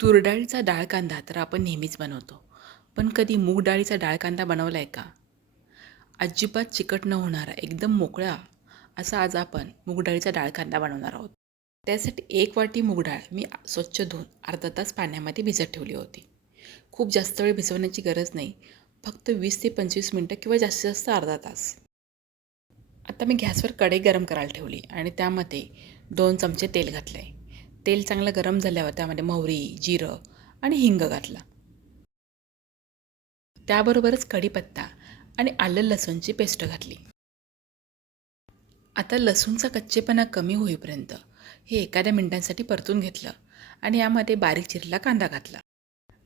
तूर डाळीचा डाळ कांदा तर आपण नेहमीच बनवतो. पण कधी मूग डाळीचा डाळ कांदा बनवला आहे का? अजिबात चिकट न होणारा एकदम मोकळा असा आज आपण मूग डाळीचा डाळ कांदा बनवणार आहोत. त्यासाठी 1 वाटी मूग डाळ मी स्वच्छ धुवून अर्धा तास पाण्यामध्ये भिजत ठेवली होती. खूप जास्त वेळ भिजवण्याची गरज नाही. फक्त 20 ते 25 मिनटं किंवा जास्तीत जास्त अर्धा तास. आता मी गॅसवर कढई गरम करायला ठेवली आणि त्यामध्ये 2 चमचे तेल घातले. तेल चांगलं गरम झाल्यावर त्यामध्ये मोहरी, जिरं आणि हिंग घातला. त्याबरोबरच कढीपत्ता आणि आलं लसूणची पेस्ट घातली. आता लसूणचा कच्चेपणा कमी होईपर्यंत हे एखाद्या मिनिटांसाठी परतून घेतलं आणि यामध्ये बारीक चिरलेला कांदा घातला.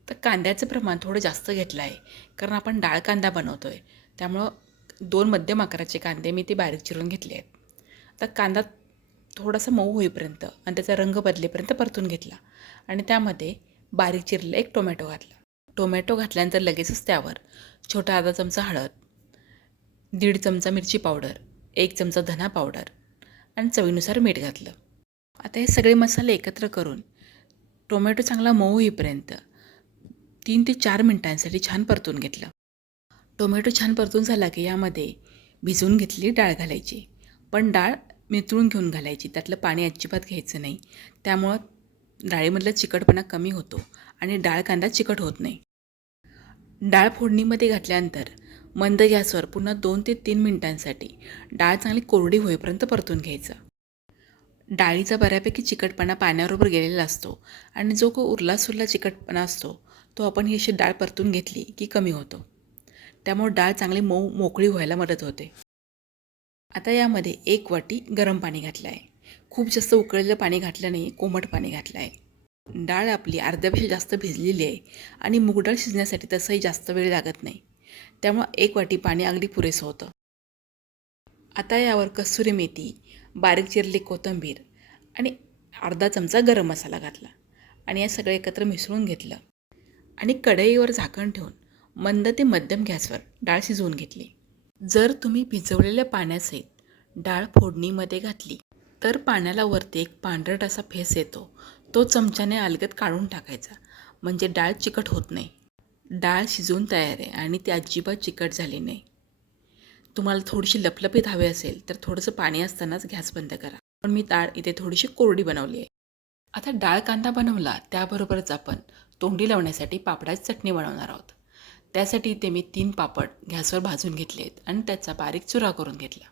तर कांद्याचं प्रमाण थोडं जास्त घेतलं आहे, कारण आपण डाळ कांदा बनवतो आहे. त्यामुळं 2 मध्यम आकाराचे कांदे मी ते बारीक चिरून घेतले आहेत. तर कांदा थोडासा मऊ होईपर्यंत आणि त्याचा रंग बदलेपर्यंत परतून घेतला आणि त्यामध्ये बारीक चिरलेला एक टोमॅटो घातला. टोमॅटो घातल्यानंतर लगेचच त्यावर छोटा अर्धा चमचा हळद, 1.5 चमचा मिरची पावडर, 1 चमचा धना पावडर आणि चवीनुसार मीठ घातलं. आता हे सगळे मसाले एकत्र करून टोमॅटो चांगला मऊ होईपर्यंत 3 ते 4 मिनिटांसाठी छान परतून घेतलं. टोमॅटो छान परतून झाला की यामध्ये भिजवून घेतलेली डाळ घालायची. पण डाळ नितळून घेऊन घालायची. त्यातलं पाणी अजिबात घ्यायचं नाही. त्यामुळं डाळीमधला चिकटपणा कमी होतो आणि डाळ कांदा चिकट होत नाही. डाळ फोडणीमध्ये घातल्यानंतर मंद गॅसवर पुन्हा 2 ते 3 मिनिटांसाठी डाळ चांगली कोरडी होईपर्यंत परतून घ्यायचं. डाळीचा बऱ्यापैकी चिकटपणा पाण्याबरोबर गेलेला असतो आणि जो उरला चिकटपणा असतो तो आपण ही अशी डाळ परतून घेतली की कमी होतो. त्यामुळे डाळ चांगली मोकळी व्हायला मदत होते. आता यामध्ये 1 वाटी गरम पाणी घातलं आहे. खूप जास्त उकळलेलं पाणी घातलं नाही, कोमट पाणी घातलं आहे. डाळ आपली अर्ध्यापेक्षा जास्त भिजलेली आहे आणि मूग डाळ शिजण्यासाठी तसंही जास्त वेळ लागत नाही. त्यामुळं 1 वाटी पाणी अगदी पुरेसं होतं. आता यावर कसुरी मेथी, बारीक चिरलेली कोथिंबीर आणि अर्धा चमचा गरम मसाला घातला आणि हे सगळं एकत्र मिसळून घेतलं आणि कढईवर झाकण ठेवून मंद ते मध्यम गॅसवर डाळ शिजवून घेतली. जर तुम्ही भिजवलेल्या पाण्यासहित डाळ फोडणीमध्ये घातली तर पाण्याला वरती एक पांढरट असा फेस येतो. तो चमच्याने अलगद काढून टाकायचा, म्हणजे डाळ चिकट होत नाही. डाळ शिजवून तयार आहे आणि ती अजिबात चिकट झाली नाही. तुम्हाला थोडीशी लपलपीत हवी असेल तर थोडंसं पाणी असतानाच गॅस बंद करा. पण मी डाळ इथे थोडीशी कोरडी बनवली आहे. आता डाळ कांदा बनवला त्याबरोबरच आपण तोंडी लावण्यासाठी पापडाची चटणी बनवणार आहोत. त्यासाठी इथे मी 3 पापड गॅसवर भाजून घेतले आहेत आणि त्याचा बारीक चुरा करून घेतला.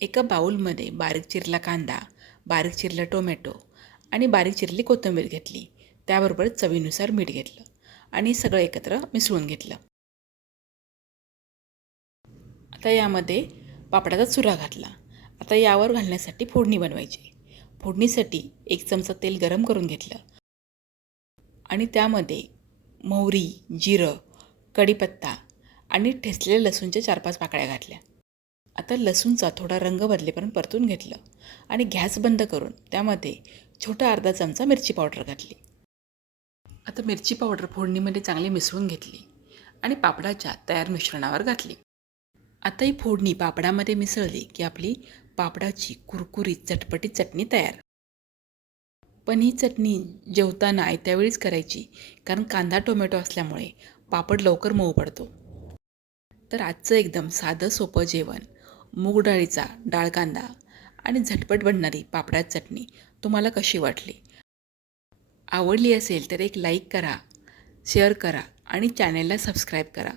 एका बाऊलमध्ये बारीक चिरला कांदा, बारीक चिरला टोमॅटो आणि बारीक चिरली कोथिंबीर घेतली. त्याबरोबरच चवीनुसार मीठ घेतलं आणि सगळं एकत्र मिसळून घेतलं. आता यामध्ये पापडाचा चुरा घातला. आता यावर घालण्यासाठी फोडणी बनवायची. फोडणीसाठी 1 चमचा तेल गरम करून घेतलं आणि त्यामध्ये मोहरी, जिरं, कढीपत्ता आणि ठेचलेल्या लसूणच्या 4-5 पाकळ्या घातल्या. आता लसूणचा थोडा रंग बदलेपर्यंत परतून घेतलं आणि गॅस बंद करून त्यामध्ये छोटा अर्धा चमचा मिरची पावडर घातली. आता मिरची पावडर फोडणीमध्ये चांगली मिसळून घेतली आणि पापडाच्या तयार मिश्रणावर घातली. आता ही फोडणी पापडामध्ये मिसळली की आपली पापडाची कुरकुरीत चटपटीत चटणी तयार. पण ही चटणी जेवताना त्यावेळीच करायची, कारण कांदा टोमॅटो असल्यामुळे पापड लवकर मऊ पडतो. तर आजचं एकदम साधं सोपं जेवण, मूग डाळीचा डाळ कांदा आणि झटपट बनणारी पापडाची चटणी तुम्हाला कशी वाटली? आवडली असेल तर एक लाईक करा, शेअर करा आणि चॅनेलला सबस्क्राईब करा.